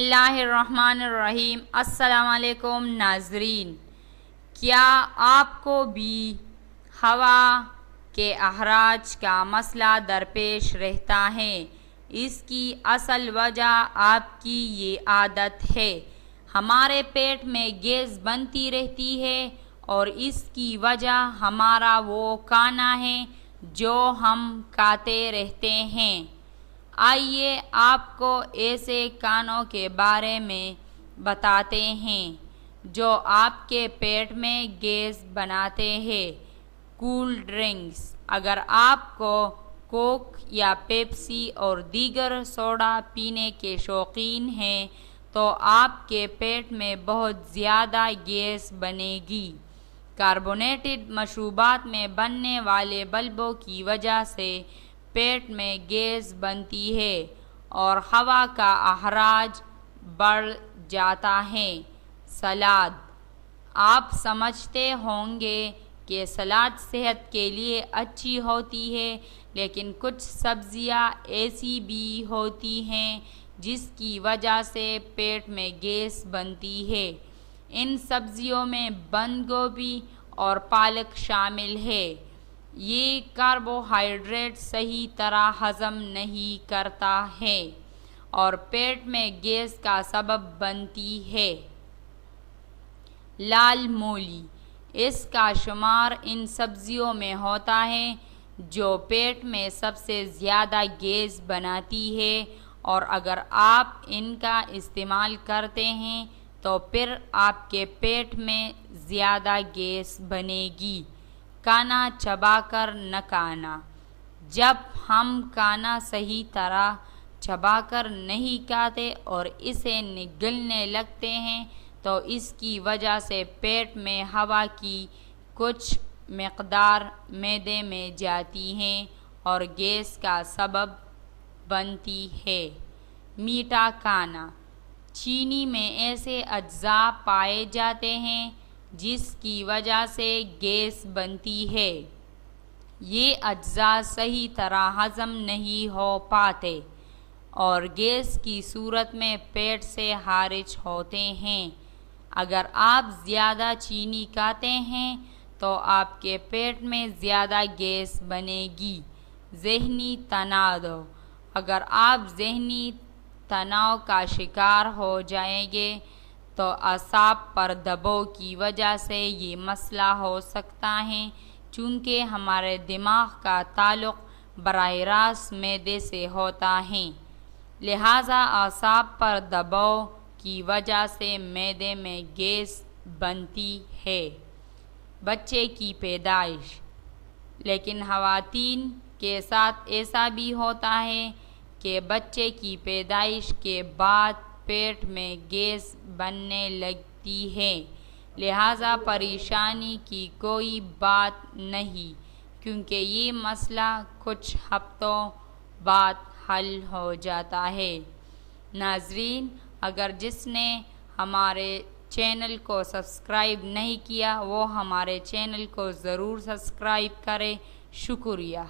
اللہ الرحمن الرحیم۔ السلام علیکم ناظرین، کیا آپ کو بھی ہوا کے اخراج کا مسئلہ درپیش رہتا ہے؟ اس کی اصل وجہ آپ کی یہ عادت ہے۔ ہمارے پیٹ میں گیس بنتی رہتی ہے اور اس کی وجہ ہمارا وہ کھانا ہے جو ہم کھاتے رہتے ہیں۔ آئیے آپ کو ایسے کھانوں کے بارے میں بتاتے ہیں جو آپ کے پیٹ میں گیس بناتے ہیں۔ Cold drinks. اگر آپ کو کوک یا پیپسی اور دیگر سوڈا پینے کے شوقین ہیں تو آپ کے پیٹ میں بہت زیادہ گیس بنے گی۔ کاربونیٹڈ مشروبات میں بننے والے بلبوں کی وجہ سے پیٹ میں گیس بنتی ہے اور ہوا کا اخراج بڑھ جاتا ہے۔ سلاد۔ آپ سمجھتے ہوں گے کہ سلاد صحت کے لیے اچھی ہوتی ہے، لیکن کچھ سبزیاں ایسی بھی ہوتی ہیں جس کی وجہ سے پیٹ میں گیس بنتی ہے۔ ان سبزیوں میں بند گوبھی اور پالک شامل ہے۔ یہ کاربوہائیڈریٹ صحیح طرح ہضم نہیں کرتا ہے اور پیٹ میں گیس کا سبب بنتی ہے۔ لال مولی۔ اس کا شمار ان سبزیوں میں ہوتا ہے جو پیٹ میں سب سے زیادہ گیس بناتی ہے، اور اگر آپ ان کا استعمال کرتے ہیں تو پھر آپ کے پیٹ میں زیادہ گیس بنے گی۔ کھانا چبا کر نہ کھانا۔ جب ہم کھانا صحیح طرح چبا کر نہیں کھاتے اور اسے نگلنے لگتے ہیں تو اس کی وجہ سے پیٹ میں ہوا کی کچھ مقدار معدے میں جاتی ہے اور گیس کا سبب بنتی ہے۔ میٹھا کھانا۔ چینی میں ایسے اجزاء پائے جاتے ہیں جس کی وجہ سے گیس بنتی ہے۔ یہ اجزاء صحیح طرح ہضم نہیں ہو پاتے اور گیس کی صورت میں پیٹ سے خارج ہوتے ہیں۔ اگر آپ زیادہ چینی کھاتے ہیں تو آپ کے پیٹ میں زیادہ گیس بنے گی۔ ذہنی تناؤ۔ اگر آپ ذہنی تناؤ کا شکار ہو جائیں گے تو اعصاب پر دباؤ کی وجہ سے یہ مسئلہ ہو سکتا ہے، چونکہ ہمارے دماغ کا تعلق براہ راست معدے سے ہوتا ہے، لہذا اعصاب پر دباؤ کی وجہ سے معدے میں گیس بنتی ہے۔ بچے کی پیدائش۔ لیکن خواتین کے ساتھ ایسا بھی ہوتا ہے کہ بچے کی پیدائش کے بعد پیٹ میں گیس بننے لگتی ہے، لہذا پریشانی کی کوئی بات نہیں، کیونکہ یہ مسئلہ کچھ ہفتوں بعد حل ہو جاتا ہے۔ ناظرین، اگر جس نے ہمارے چینل کو سبسکرائب نہیں کیا وہ ہمارے چینل کو ضرور سبسکرائب کرے۔ شکریہ۔